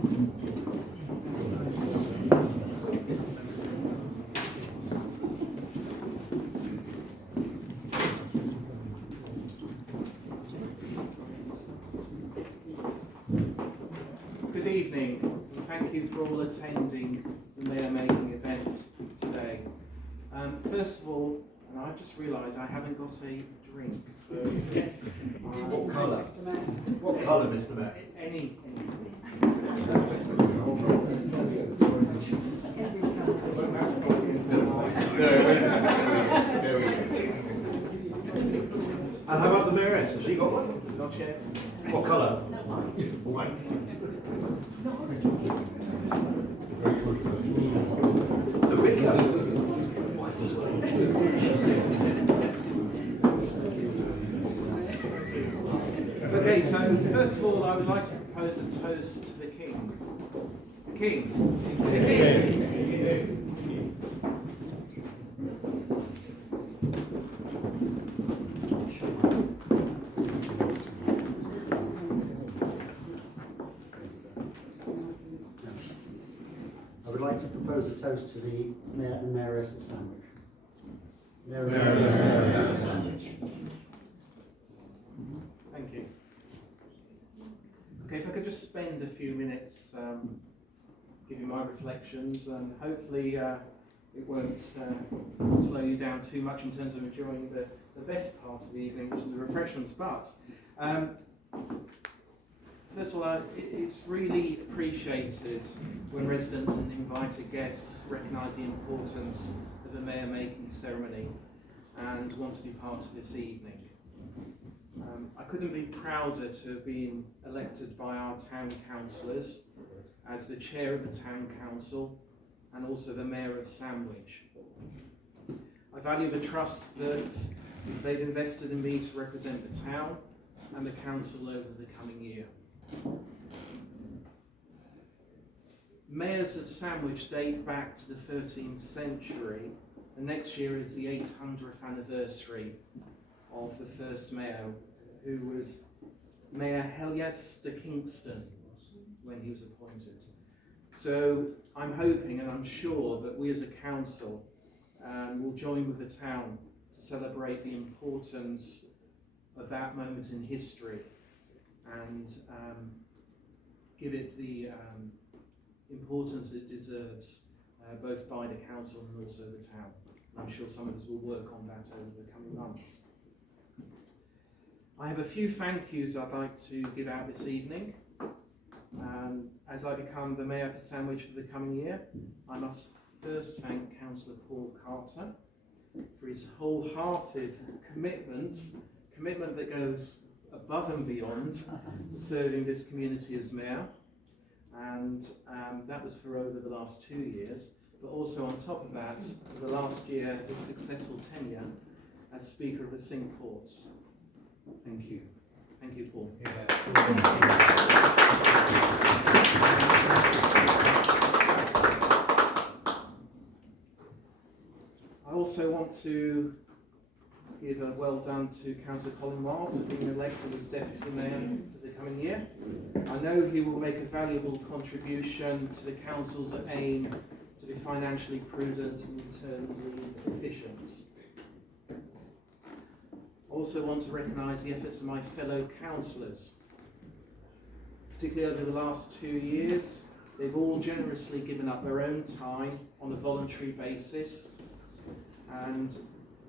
Good evening, and thank you for all attending the Mayor Making event today. First of all, and I just realised I haven't got a drink, so yes. What colour? What colour, Mr. Mayor? Any. And how about the mayoress? Has she got one? Not yet. What colour? White. The vicar. Okay, so first of all, I would like to propose a toast to the King. The King. The King. I would like to propose a toast to the Mayor and Mayoress of Sandwich. Mayor and Mayoress of Sandwich. Thank you. Okay, if I could just spend a few minutes giving my reflections, and hopefully it won't slow you down too much in terms of enjoying the best part of the evening, which is the refreshments. But first of all, it's really appreciated when residents and invited guests recognise the importance of the Mayor Making ceremony and want to be part of this evening. I couldn't be prouder to have been elected by our town councillors as the chair of the town council and also the Mayor of Sandwich. I value the trust that they've invested in me to represent the town and the council over the coming year. Mayors of Sandwich date back to the 13th century, and next year is the 800th anniversary of the first mayor, who was Mayor Helias de Kingston when he was appointed. So I'm hoping and I'm sure that we as a council will join with the town to celebrate the importance of that moment in history and give it the importance it deserves, both by the council and also the town. I'm sure some of us will work on that over the coming months. I have a few thank yous I'd like to give out this evening. As I become the Mayor for Sandwich for the coming year, I must first thank Councillor Paul Carter for his wholehearted commitment that goes above and beyond to serving this community as Mayor. And that was for over the last 2 years, but also on top of that, for the last year, his successful tenure as Speaker of the Cinque Ports. Thank you. Thank you, Paul. I also want to give a well done to Councillor Colin Miles for being elected as Deputy Mayor for the coming year. I know he will make a valuable contribution to the Council's aim to be financially prudent and internally efficient. I also want to recognise the efforts of my fellow councillors. Particularly over the last 2 years, they've all generously given up their own time on a voluntary basis, and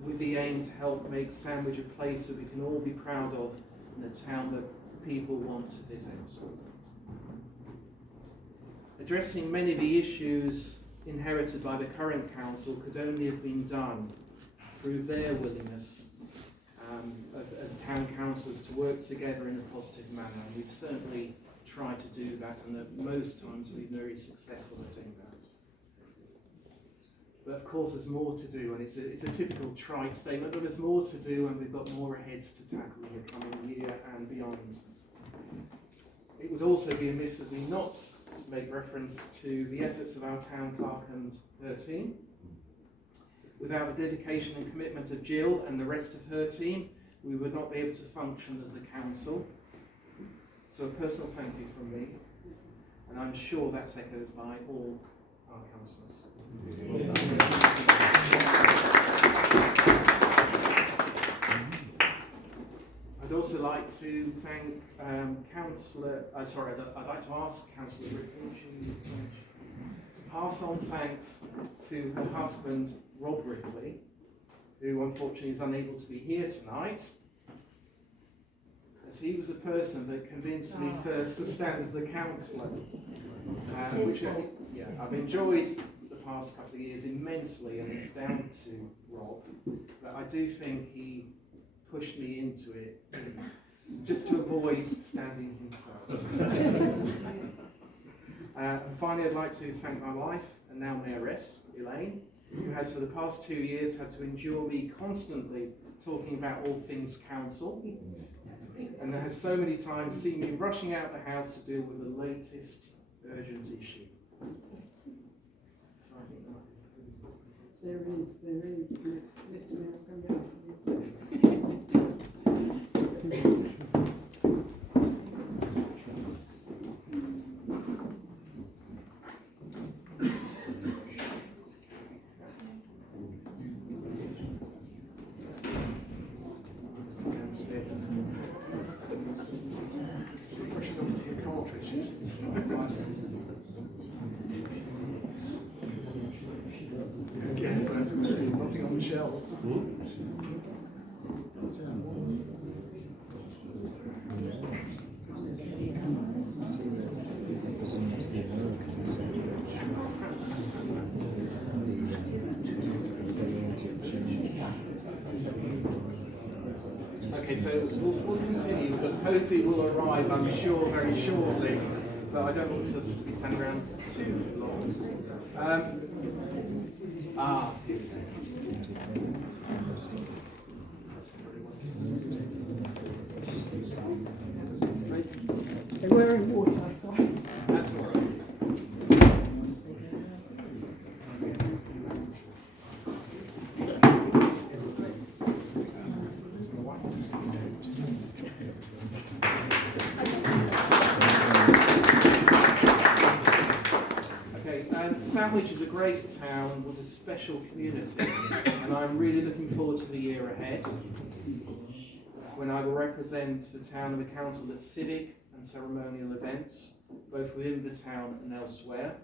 with the aim to help make Sandwich a place that we can all be proud of and a town that people want to visit. Addressing many of the issues inherited by the current council could only have been done through their willingness as town councillors to work together in a positive manner. And we've certainly tried to do that, and at most times we've been very successful at doing that. But of course there's more to do, and it's a typical trite statement, but there's more to do and we've got more ahead to tackle in the coming year and beyond. It would also be amiss of me not to make reference to the efforts of our town clerk and her team. Without the dedication and commitment of Jill and the rest of her team, we would not be able to function as a council. So a personal thank you from me. and I'm sure that's echoed by all our councillors. I'd also like to thank I'd like to ask Councillor Ripley to pass on thanks to her husband, Rob Ripley, who unfortunately is unable to be here tonight, as he was the person that convinced me first to stand as the councillor, which I've enjoyed the past couple of years immensely, and it's down to Rob, but I do think he pushed me into it just to avoid standing himself. And finally, I'd like to thank my wife and now Mayoress, Elaine, who has for the past 2 years had to endure me constantly talking about all things council, and has so many times seen me rushing out the house to deal with the latest urgent issue. So I think that There is. Mr. Mayor, come down. nothing on the shelves. Okay, so we'll continue. The posy will arrive, I'm sure, very shortly, but I don't want us to be standing around too long. They're wearing water, I thought. That's all right. Sandwich is a great town with a special community, and I'm really looking forward to the year ahead, when I will represent the town and the council at civic and ceremonial events, both within the town and elsewhere.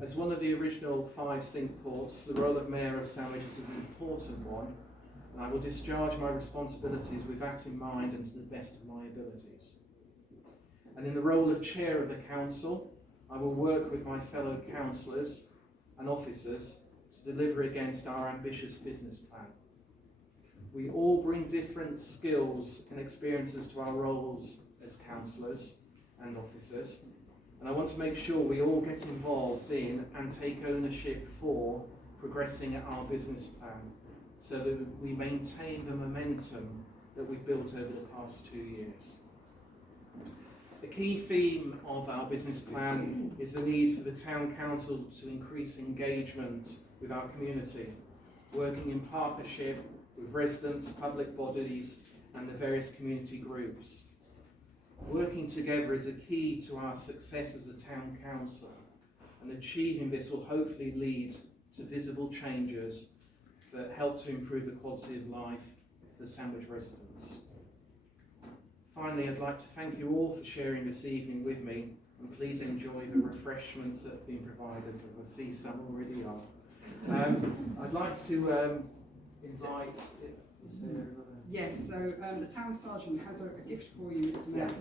As one of the original 5 Cinque Ports, the role of Mayor of Sandwich is an important one, and I will discharge my responsibilities with that in mind and to the best of my abilities. And in the role of Chair of the Council, I will work with my fellow councillors and officers to deliver against our ambitious business plan. We all bring different skills and experiences to our roles as councillors and officers, and I want to make sure we all get involved in and take ownership for progressing our business plan, so that we maintain the momentum that we've built over the past 2 years. The key theme of our business plan is the need for the town council to increase engagement with our community, working in partnership with residents, public bodies and the various community groups. Working together is a key to our success as a town council, and achieving this will hopefully lead to visible changes that help to improve the quality of life for the Sandwich residents. Finally, I'd like to thank you all for sharing this evening with me, and please enjoy the refreshments that have been provided, as I see some already are. I'd like to invite... Yes, so the Town Sergeant has a gift for you, Mr. Mayor. Yeah.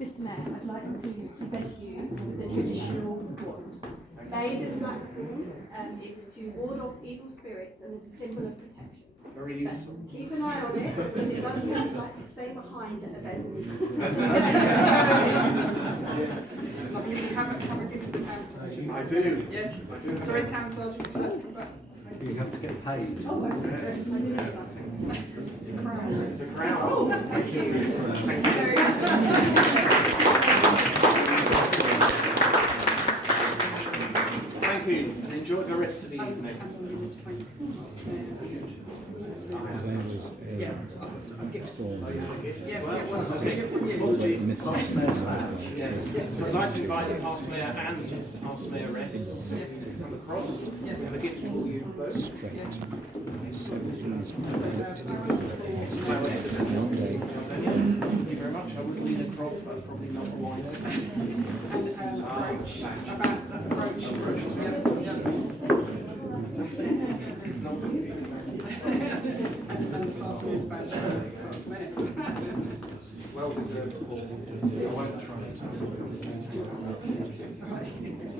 Mr. Mayor, I'd like to present you with the traditional wand. Made in black form, it's to ward off evil spirits and is a symbol of protection. Very useful. Keep an eye on it, because it does tend to like to stay behind at events. Lovely. You have a gift for the Town Sergeant. I do. Yes. I do. Sorry, Town Sergeant. You have to get paid. Oh, I Yes. didn't realise. It's a crown. It's a crown. Oh, thank you. Thank you. Very good. Thank you, and enjoy the rest of the evening. And I'm going to thank you, Mr. Mayor. Yeah. a gift. Oh, you have a gift? Yeah, Well, yeah, well, okay. a gift from you. Apologies. Yes. So I'd like to invite the past mayor and past mayoress to come across. Yes. We have a gift for you both. Yes. Thank you very much. I would lean across, but probably not wise. And approach, about that approach. It's not And the past mayor's badge, past mayor. well deserved. I won't try. Right.